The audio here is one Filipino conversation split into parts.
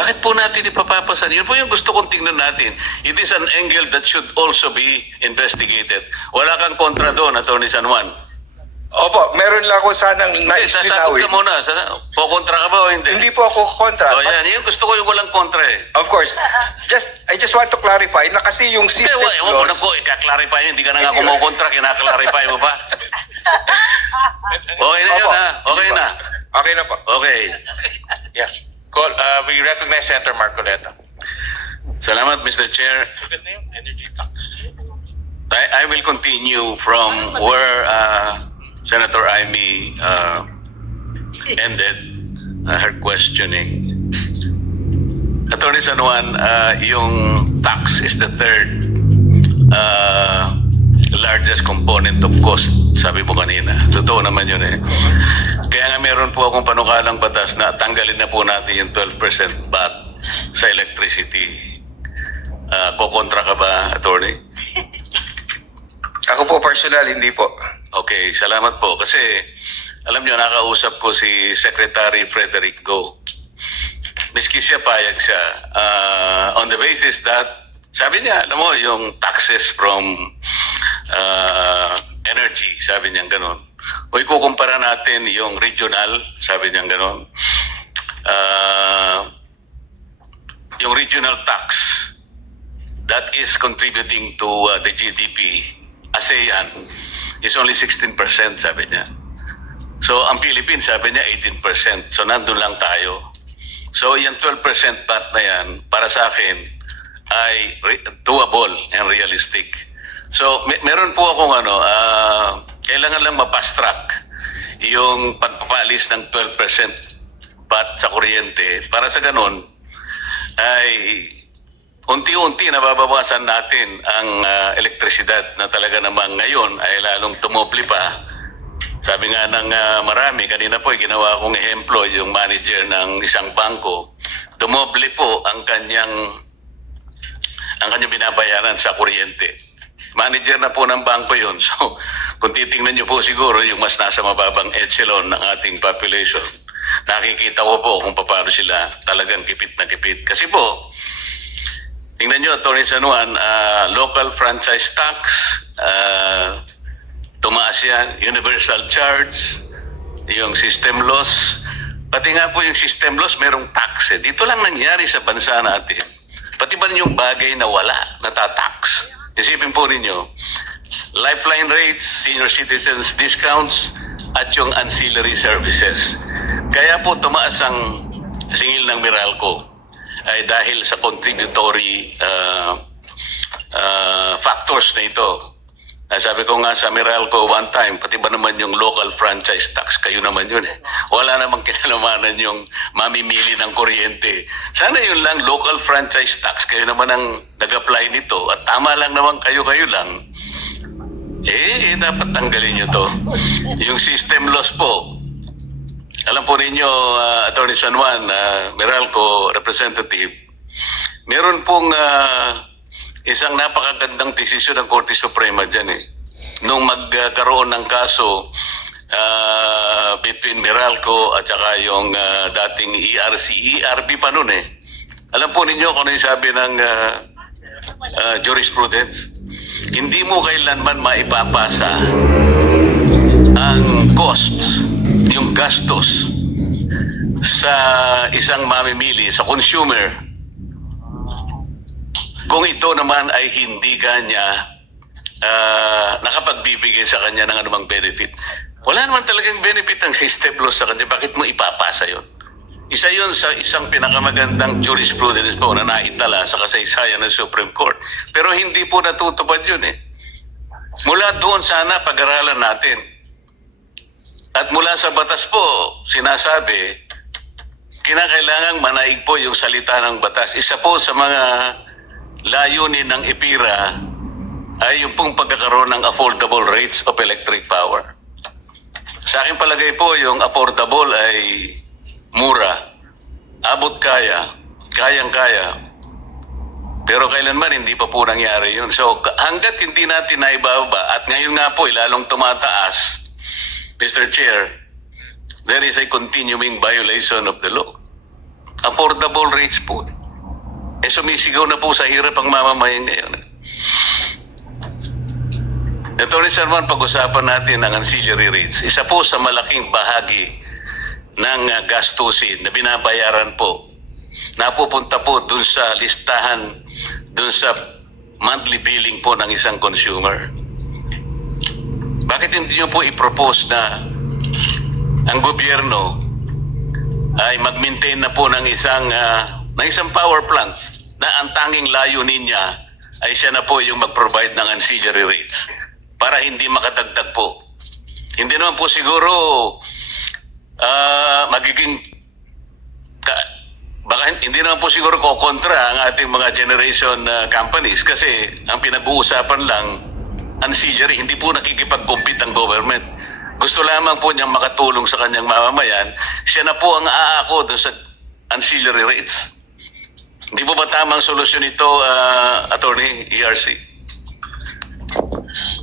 Bakit po natin ipapapasan? Yun po yung gusto kong tingnan natin. It is an angle that should also be investigated. Wala kang kontra doon, Attorney San Juan. Opo, meron lang ako sanang nais Sasagot linawin. ka muna. Kukontra ka ba o hindi? Hindi po ako kontra. O yan, yan gusto ko yung walang kontra eh. Of course. I just want to clarify na kasi yung Hindi, system ewan ko na laws... po, ika-clarify yun. Hindi ka na nga kumukontra, kina-clarify mo pa. Okay na yun Opo. ha? Okay na? Okay na po. Okay. Yeah. We recognize Senator Marcoleta. Salamat, Mr. Chair. Maganda yung energy tax. I will continue from where Senator Amy ended her questioning. Attorney San Juan, yung tax is the third largest component of cost, sabi mo kanina. Totoo naman yun eh. Kaya nga meron po akong panukalang batas na tanggalin na po natin yung 12% VAT sa electricity. Kokontra ka ba, Attorney? Ako po personal, hindi po. Okay, salamat po. Kasi, alam nyo, nakausap ko si Secretary Frederick Go. Miski siya, payag siya. On the basis that, sabi niya, alam mo, yung taxes from energy, sabi niya gano'n. O ikukumpara natin yung regional, sabi niya gano'n. Yung regional tax, that is contributing to the GDP, ASEAN, is only 16%, sabi niya. So, ang Philippines, sabi niya, 18%. So, nandun lang tayo. So, yung 12% VAT na yan, para sa akin, ay doable and realistic. So, meron po akong kailangan lang ma-fast track yung pagpapalis ng 12% VAT sa kuryente. Para sa ganun, ay unti-unti nababawasan natin ang elektrisidad na talaga naman ngayon ay lalong tumobli pa. Sabi nga ng marami, kanina po ginawa kong ehemplo, yung manager ng isang bangko, tumobli po ang kanyang binabayaran sa kuryente. Manager na po ng bangko yun. So, kung titingnan nyo po siguro yung mas nasa mababang echelon ng ating population, nakikita ko po kung paano sila talagang kipit na kipit. Kasi po, tingnan nyo, Atty. San Juan, local franchise tax, tumaas yan, universal charge, yung system loss, pati nga po yung system loss merong tax. Dito lang nangyari sa bansa natin. Pati ba yung bagay na wala, natatax? Isipin po ninyo, lifeline rates, senior citizens discounts, at yung ancillary services. Kaya po tumaas ang singil ng Meralco ay dahil sa contributory factors na ito. Sabi ko nga sa Meralco one time, pati ba naman yung local franchise tax, kayo naman yun eh. Wala namang kinalamanan yung mamimili ng kuryente. Sana yun lang, local franchise tax, kayo naman ang nag-apply nito. At tama lang naman kayo lang. Dapat tanggalin nyo to. Yung system loss po, alam po ninyo, Atty. San Juan, Meralco representative, meron pong isang napakagandang desisyon ng Korte Suprema dyan eh. Nung magkaroon ng kaso between Meralco at saka yung dating ERB pa nun eh. Alam po ninyo kung ano yung sabi ng jurisprudence? Hindi mo kailanman maipapasa ang costs, yung gastos sa isang mamimili, sa consumer, kung ito naman ay hindi kanya nakapagbibigay sa kanya ng anumang benefit. Wala naman talagang benefit ang system loss sa kanya. Bakit mo ipapasa yon? Isa yun sa isang pinakamagandang jurisprudence po na naitala sa kasaysayan ng Supreme Court. Pero hindi po natutupad yun eh. Mula doon sana pag-aralan natin. At mula sa batas po, sinasabi, kinakailangang manaig po yung salita ng batas. Isa po sa mga layunin ng EPIRA ay yung pong pagkakaroon ng affordable rates of electric power. Sa aking palagay po, yung affordable ay mura, abot kaya, kayang-kaya. Pero kailanman hindi pa po nangyari yun. So hanggat hindi natin naibaba at ngayon nga po lalong tumataas, Mr. Chair, there is a continuing violation of the law. affordable rates po. Sumisigaw na po sa hirap ang mamamayan ngayon. Attorney Sarman, pag-usapan natin ang ancillary rates. Isa po sa malaking bahagi ng gastusin na binabayaran po, napupunta po dun sa listahan, dun sa monthly billing po ng isang consumer. Bakit hindi nyo po i-propose na ang gobyerno ay mag-maintain na po ng isang power plant na ang tanging layunin niya ay siya na po yung mag-provide ng ancillary rates para hindi makadagdag po. Hindi naman po siguro magiging baka hindi naman po siguro kokontra ang ating mga generation companies kasi ang pinag-uusapan lang ancillary, hindi po nakikipag-compete ang government. Gusto lamang po niyang makatulong sa kanyang mamamayan, siya na po ang aako doon sa ancillary rates. Hindi po ba tamang solusyon ito, Attorney ERC?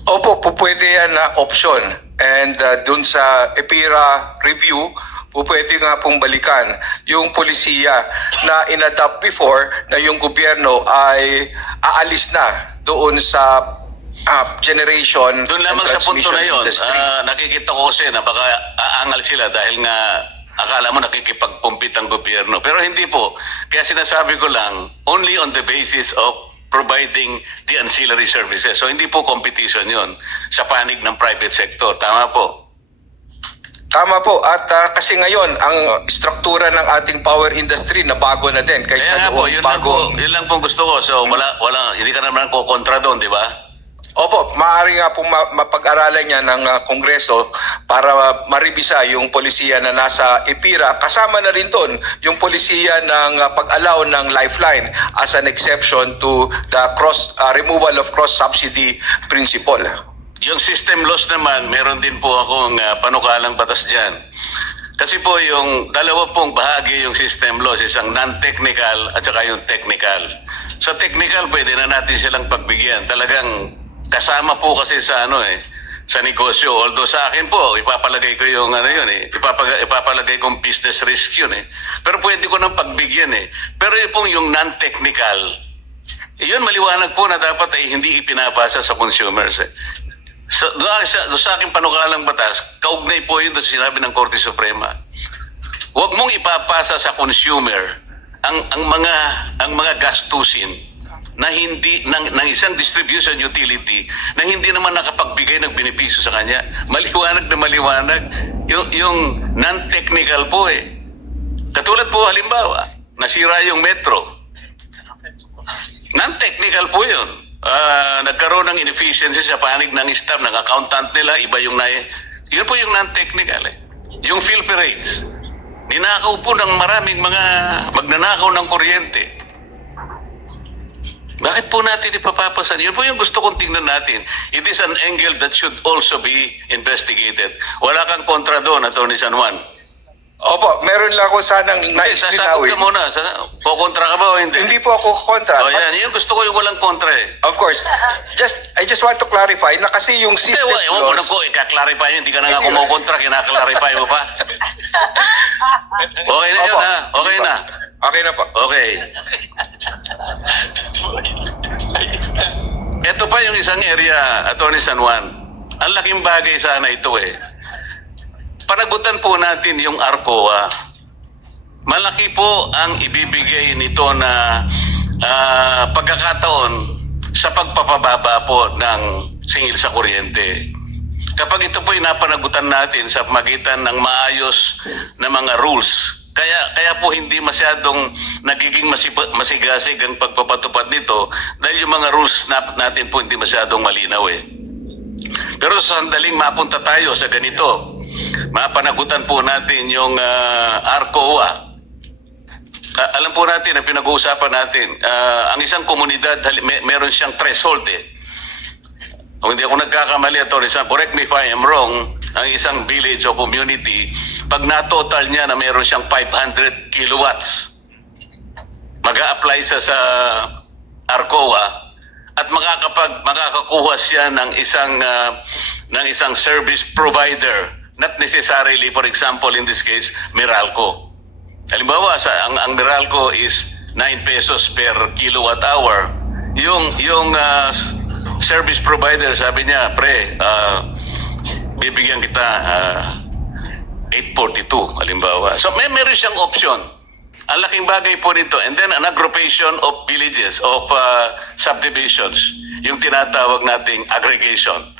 Opo, po pwede yan na option. And dun sa EPIRA review, po pwede nga pong balikan yung polisiya na in-adopt before na yung gobyerno ay aalis na doon sa generation Doon lamang and sa punto na transmission yun, industry. nakikita ko kasi na baka aangal sila dahil nga akala mo nakikipag-compete ang gobyerno. Pero hindi po. Kaya sinasabi ko lang, only on the basis of providing the ancillary services. So hindi po competition yon sa panig ng private sector. Tama po. Tama po. At kasi ngayon, ang struktura ng ating power industry na bago na din. Kaya nga po, yun lang po gusto ko. So hindi ka naman kontra doon, di ba? Opo, maaari nga pong mapag-aralan niya ng Kongreso para maribisa yung polisiya na nasa EPIRA. Kasama na rin doon yung polisiya ng pag-allow ng lifeline as an exception to the removal of cross-subsidy principle. Yung system loss naman, meron din po akong panukalang batas dyan. Kasi po yung dalawa pong bahagi yung system loss, isang non-technical at saka yung technical. Sa technical, pwede na natin silang pagbigyan. Talagang kasama po kasi sa sa negosyo. Although sa akin po, ipapalagay ko yung ipapalagay kong business risk yun Pero pwede ko nang pagbigyan Pero yun pong yung non-technical, yun maliwanag po na dapat ay hindi ipinapasa sa consumers doon sa aking panukalang batas, kaugnay po yun doon sa sinabi ng Korte Suprema. Huwag mong ipapasa sa consumer ang mga gastusin na hindi ng isang distribution utility na hindi naman nakapagbigay ng benepisyo sa kanya. Maliwanag na maliwanag yung non-technical po Katulad po halimbawa, nasira yung metro. Non-technical po yun. Nagkaroon ng inefficiency sa panig ng staff, ng accountant nila, iba yung yun po yung non-technical Yung Philpe rates. Ninakaw po ng maraming mga magnanakaw ng kuryente. Bakit po natin ipapapasan? Yun po yung gusto kong tingnan natin. It is an angle that should also be investigated. Wala kang kontra doon, Attorney San Juan. Opo, meron lang ako sanang nais Sasagot linawin. ka muna. Kukontra ka ba o hindi? Hindi po ako kontra. O yan, yun gusto ko yung walang kontra Of course. I just want to clarify na kasi yung Hindi, system huwag mo na laws... ko, ika-clarify yun. Hindi ka na nga kumukontra, kina-clarify mo pa. Okay na yun Opo. ha? Okay na? Okay na po. Okay. Ito pa yung isang area, Attorney San Juan. Ang laking bagay sana ito Panagutan po natin yung ARCOA. Malaki po ang ibibigay nito na pagkakataon sa pagpapababa po ng singil sa kuryente. Kapag ito po ay napanagutan natin sa magitan ng maayos na mga rules, kaya po hindi masyadong nagiging masigasig ang pagpapatupad nito dahil yung mga rules natin po hindi masyadong malinaw Pero sa sandaling mapunta tayo sa ganito, mapanagutan po natin yung ARCOA. Alam po natin na pinag-uusapan natin, ang isang komunidad, meron siyang threshold Kung hindi ako nagkakamali, correct me if I am wrong, ang isang village o community, pag na-total niya na meron siyang 500 kilowatts, mag-a-apply sa ARCOA at makakakuha siya ng isang service provider, not necessarily, for example, in this case, Meralco. Halimbawa, ang Meralco is 9 pesos per kilowatt hour. Yung service provider, sabi niya, pre, bibigyan kita 842, halimbawa. So meron siyang option. Ang laking bagay po nito. And then an aggregation of villages, of subdivisions, yung tinatawag nating aggregation.